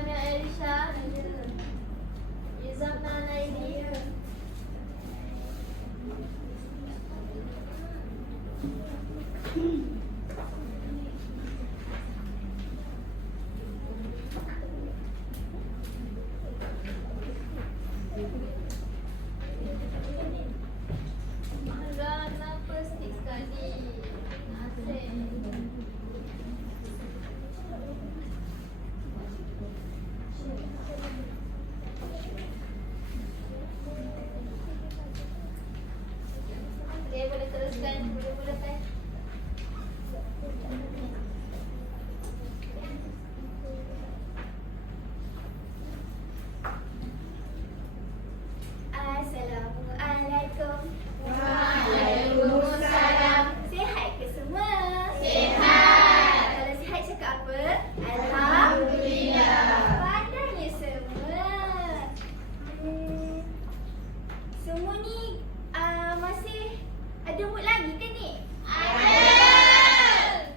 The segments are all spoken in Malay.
Zamia Elisha, Izamna Naidi. Rana pasti sekali. Asyik. Okay, boleh teruskan. Boleh mulakan. Assalamualaikum. Waalaikumsalam. Sihat ke semua? Sihat. Kalau sihat cakap apa? Alhamdulillah. Pandainya semua. Semua ni masih ada mood lagi ke ni? Ada.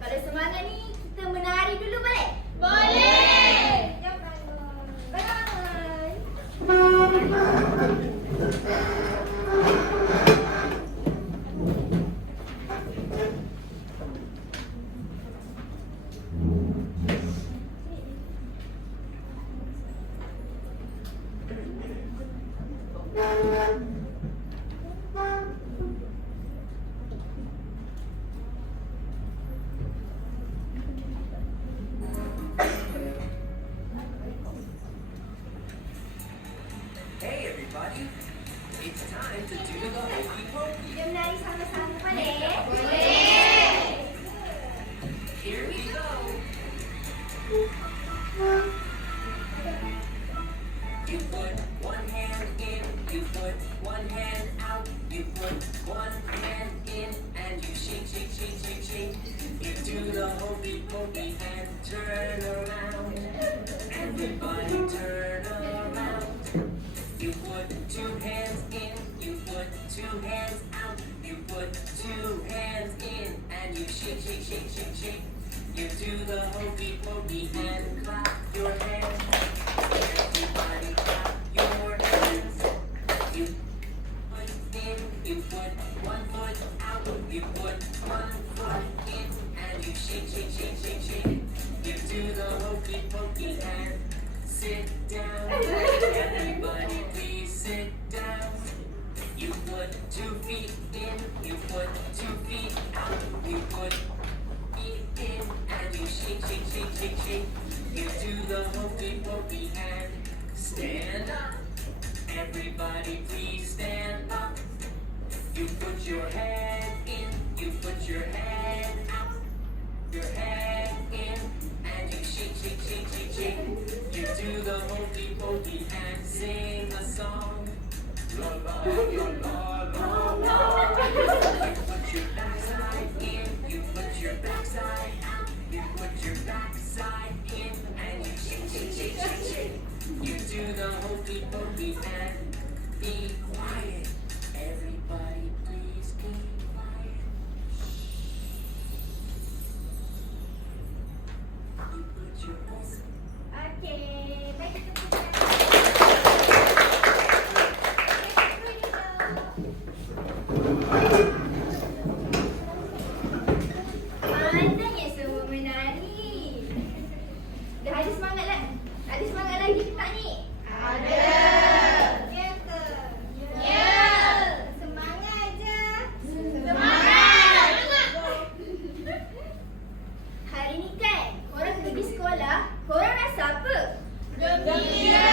Kalau semangat ni kita menari dulu boleh? Boleh. Jom bangun. Bangun. Hey everybody, it's time to do the hokey pokey. Kita menari sama-sama boleh? Boleh. Here we go. You put one hand in, you put one hand out, you put one hand in, and you shake, shake, shake, shake, shake. You do the hokey pokey and turn around. Everybody turn around. You put two hands in, you put two hands out, you put two hands in, and you shake, shake, shake, shake, shake. You do the hokey pokey and clap your hands. Everybody clap your hands. You put in, you put one foot out, you put one foot in, and you shake, shake, shake, shake, shake. You do the hokey pokey and sit down. Everybody please sit down. You put 2 feet in, you put 2 feet out, you put feet in, and you shake, shake, shake, shake, shake. You do the hokey pokey and stand up. Everybody please stand up. You put your head in, you put your head out, your head in, and you shake, shake, shake, shake, shake. You do the hokey pokey and sing a song. La la la la la la. You put your backside in, you put your backside out, you put your backside in, and you shake, shake, shake, shake, shake. You do the hokey pokey and be quiet. Everybody please be quiet. You put your voice. Okey, baik kita pula. Pandainya semua menari. Dah ada semangat lah. Ada semangat lagi ke tak ni? Ada. Ya ke? Ya. Semangat je. Semangat. Hari ni kan, korang pergi sekolah, korang rasa apa? Gembira.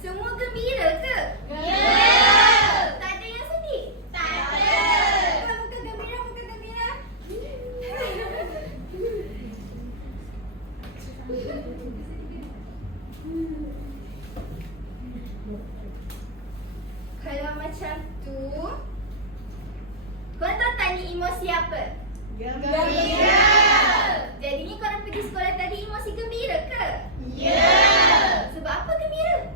Semua gembira ke? Ya. Tak ada yang sedih? Tak ada. Muka gembira, muka gembira. Kalau macam tu, korang tahu tak ni emosi apa? Gembira. Jadinya korang pergi sekolah tadi emosi gembira ke? Ya. Sebab apa gembira?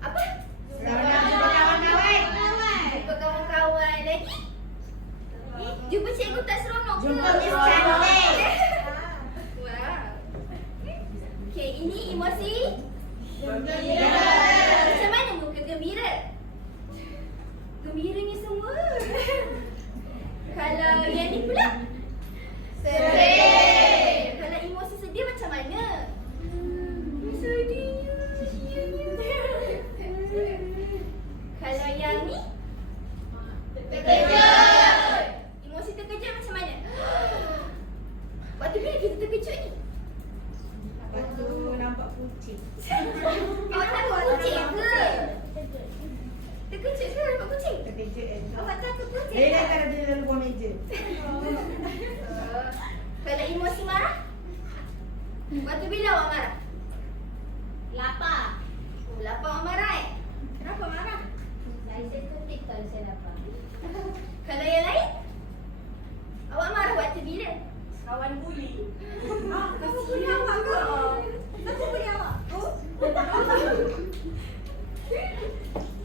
Apa? Jumpa kawan-kawan lagi? Jumpa cikgu tak seronok ke? cantik. Wow. Okey, ini emosi Gembira. macam mana muka gembira? Gembiranya semua. Kalau yang ni pula Sedih. Kalau emosi sedih macam mana? Sedihnya, Kalau yang ni Terkejut. emosi terkejut macam mana? Waktu bila kita terkejut ni? Waktu nampak kucing. Awak takut kucing ke? Terkejut ke nampak kucing? Terkejut Awak takut kucing? Dia dah ada dalam luar meja. Kalau emosi marah? Waktu bila awak marah? Lapar. Oh, lapar awak marah Kenapa marah? Saya sensitif kalau saya lapar. Kalau yang lain? Awak marah waktu bila? Kawan buli. Kamu buli awak ke? Aku buli awak. Oh.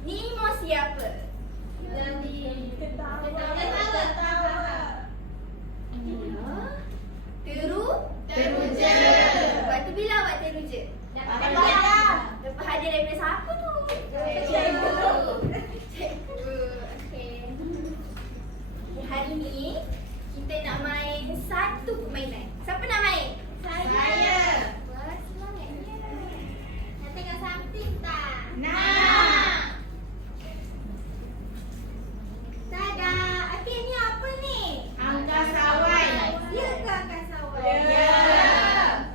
Ni emosi apa? Teruja. Waktu bila awak teruja? Dapat hadiah daripada siapa tu? Cikgu. Cikgu. Okey. Hari ni kita nak main satu permainan. Siapa nak main? Saya. Wah, semangatnya. Nak tengok something tak? Nak. Tada. Okey, ni apa ni? Angkasawan. Ya ke angkasawan? Ya.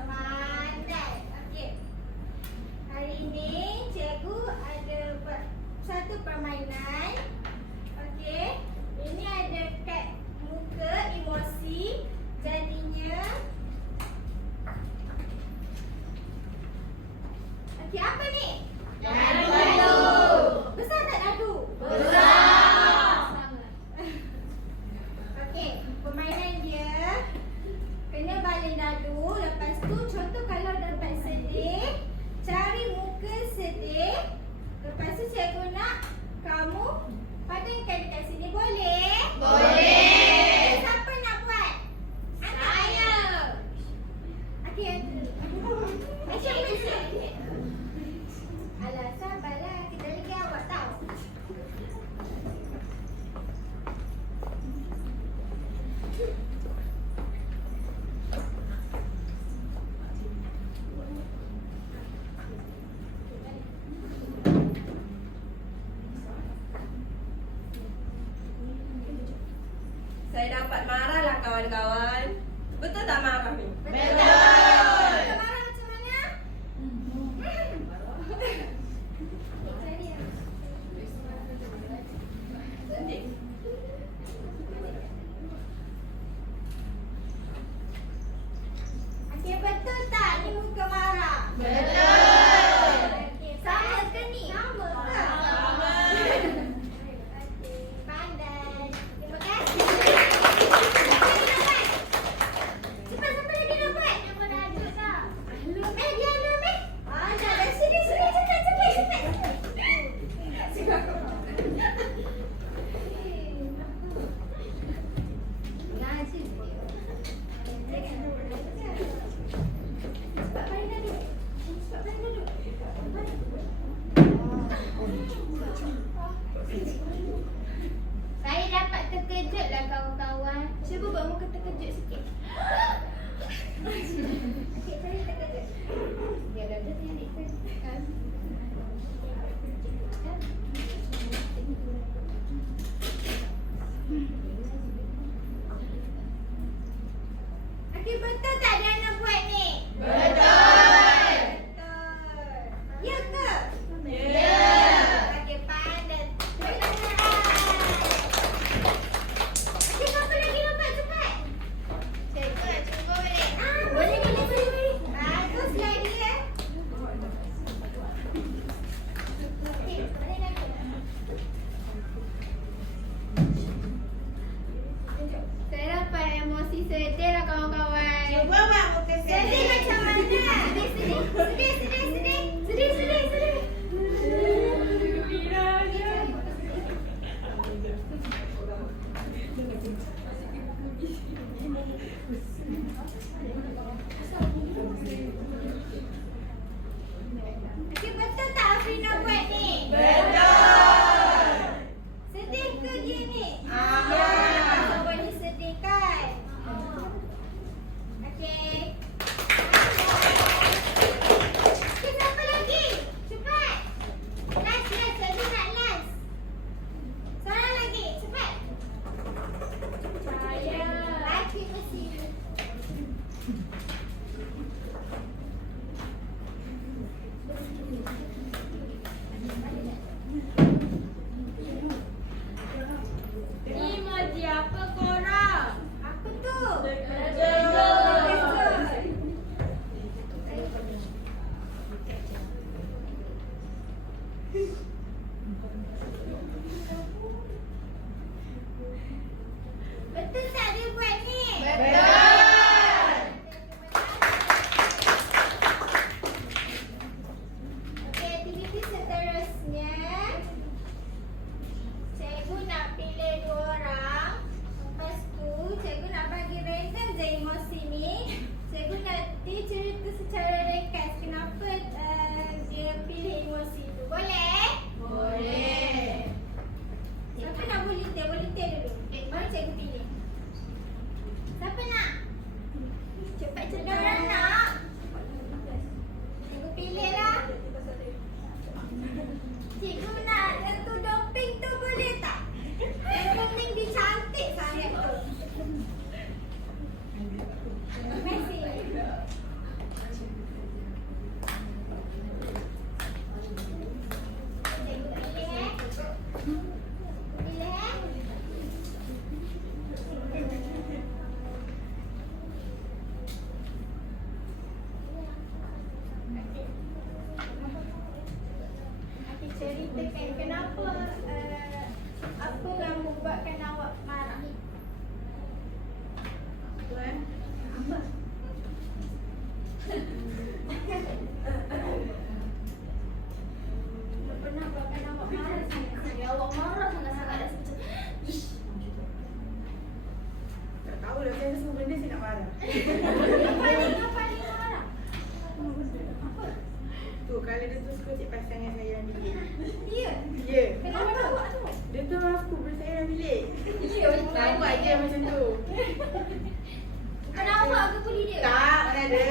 Pandai. Okey. Hari ni cikgu ada buat satu permainan. Okey. Ini ada kad muka emosi. Jadinya okey, apa ni? Dadu. Besar tak dadu? Besar. Okey, permainan dia kena baling dadu. Lepas tu contoh kalau dapat sedih, cari muka sedih. Lepas tu cikgu nak kamu padankan dekat sini. Boleh? Boleh. Siapa nak buat? Saya. Okey. Macam mana? Alah, sabarlah. Kita lagi awak tahu. Saya dapat marah lah kawan-kawan. Betul tak marah ni? Betul. Kita marah macam mana? Sedih. Okey, betul tak ni muka marah? Betul. Okey, sama ke ni? Sama ke? Sama. Okey, pandai. Terima kasih. Cepat, siapa lagi nak buat? Siapa dah ada tak? Alum dia alum dah. Sini, cepat. Ngaji dia. Cepat paling dadu. Saya dapat terkejut lah kawan-kawan. Cuba buat muka terkejut sikit. Okey, saya terkejut. Dia dah ada yang dikejutkan. Okey, betul tak dia nak buat ni? Betul. Betul. Ya ke? Ya. Okey, pandai. Okey, siapa lagi nak buat? Cepat. Cikgu nak cuba balik. Boleh. Baguslah dia. Okey, boleh lagi. Saya dapat emosi sedih lah kawan-kawan. Cuba buat muka Sedih sedih. macam mana? Sedih. Betul tak dia buat ni? Okey, aktiviti seterusnya. Cikgu nak pilih 2 orang. Lepas tu, cikgu nak bagi random je emosi ni. Cikgu nanti cerita secara ringkas kenapa dia pilih emosi tu. Boleh? Boleh. Siapa nak volunteer? Volunteer dulu. Baru cikgu pilih. Siapa nak? Cepat cakap orang nak. Cikgu pilih lah. Cikgu nak yang tudung pink tu boleh tak? Yang penting dia cantik sangat tu. Messi. Cikgu pilih Pilih Nanti ceritakan kenapa apa yang membuatkan awak marah. Apa? Tak pernah buatkan awak marah sangat-sangat. Awak marah sangat-sangat rasa macam ish. Tak tahulah, saya semua benda saya nak marah. Yang paling marah. Apa? Tu, kalau dia tu suka cik pasangan saya dalam bilik. Dia. Ya. Kenapa awak tu? Dia tu aku bersaya dalam bilik. Ya, Nampak je macam tu. Kenapa aku bully dia? Tak, mana ada.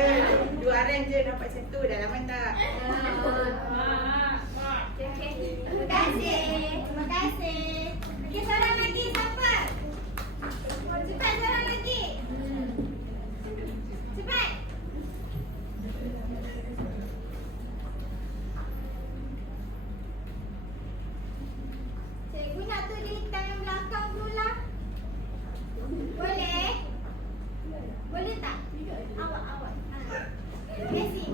2 orang je nampak macam tu. Dah lama tak? Okey. Terima kasih. Terima kasih. Okey, seorang lagi siapa? Cepat seorang lagi. Cepat. Cikgu nak tu di tangan belakang dulu lah. Boleh? Boleh tak? Awak. Messi.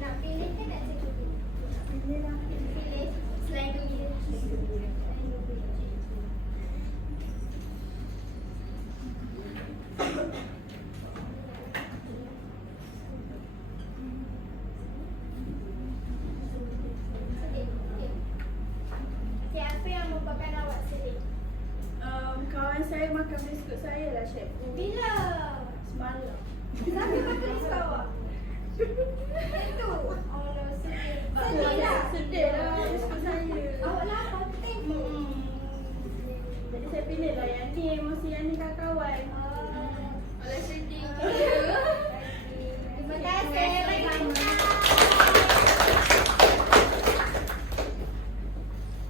Nak pilih ke nak cikgu pilih? Pilih lah. Pilih selain gembira. Selain gembira. Sedih. Siapa yang membuatkan awak sedih? Kawan saya makan biskut saya lah, cikgu. Bila? Semalam. Siapa makan biskut awak? Itu. Oh, no, sedih. Sedih lah. Sedih lah biskut saya. Awak lapar tu tengok. Jadi saya pilih lah yang ni, emosi yang ni kawan. Oleh sedih. Terima kasih banyak.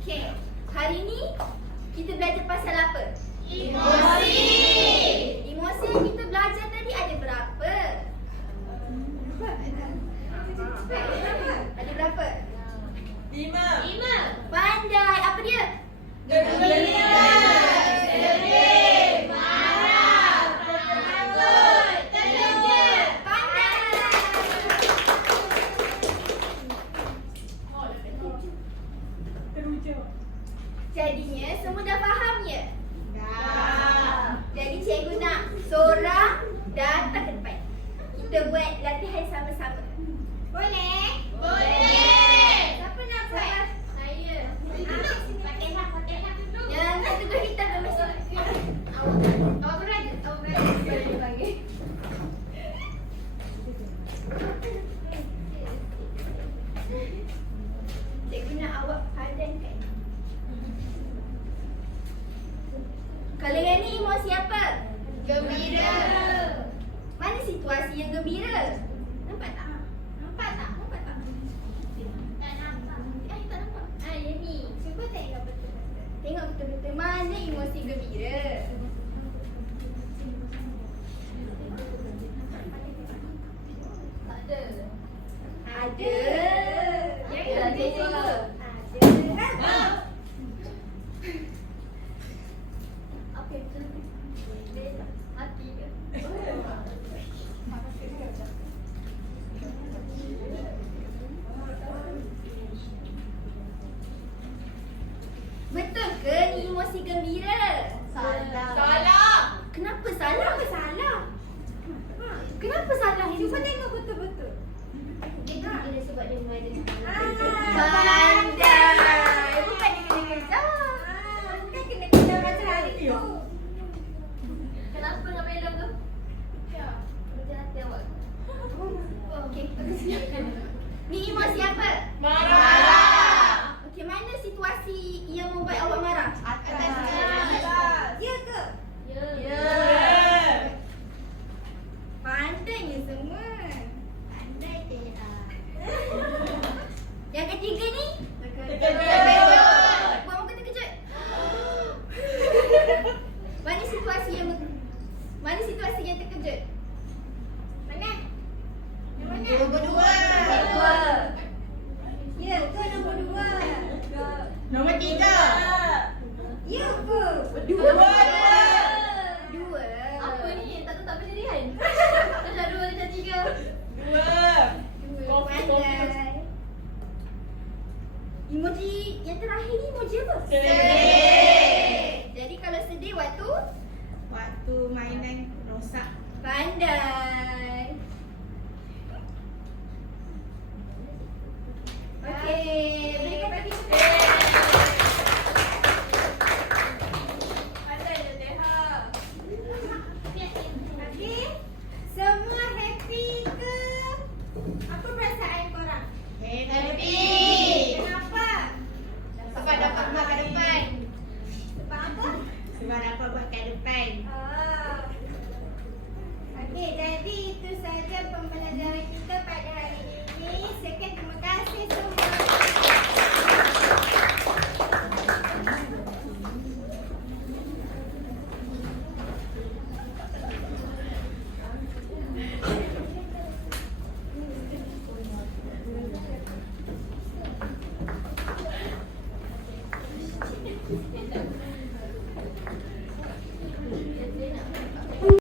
Okey, hari ni kita belajar pasal apa? Emosi. Emosi yang kita belajar tadi ada berapa? Ada berapa? 5. Pandai. Apa dia? Gembira. Sedih. Marah. Takut. Terkejut. Pandai. Jadinya semua dah faham ya? Dah. Jadi cikgu nak seorang datang ke depan. Kita buat latihan sama-sama. Boleh? Boleh. Siapa nak buat? Saya. Fatihah. Jangan tunggu hitam dah masuk. Awak berada. Boleh panggil. Cikgu nak awak padankan. Kalau yang ni emosi apa? Gembira. Mana situasi yang gembira? Nampak tak? Nampak tak? Tak nampak. Tak nampak. Yang ni. Cuba tengok betul-betul. Tengok betul-betul mana emosi gembira. Tak ada. Ada. Ya, cikgu. Ada. Emosi gembira. Salah. Kenapa salah? Kenapa salah? Cuba tengok betul-betul. Dia sebab dia main dengan Pandai. Bukan dia kena kejar. Bukan kena kejar macam hari tu. Kenapa dengan melon tu? Ya. Kerja hati awak. Okey, Ni emosi apa? marah. Okey, mana situasi yang membuat awak marah? Atas. Ya ke? Ya. Pandainya semua. Pandai tak? Yang ketiga ni? Terkejut. Buat muka terkejut. Mana situasi yang terkejut? Mana? Yang mana? Nombor 2. Ya ke nombor 2? Nombor 3. Ya ke? Dua. Apa ni? Tak tahu tak pendirian. Macam 2 macam 3. Pandai. Emoji yang terakhir ni emoji apa? Sedih.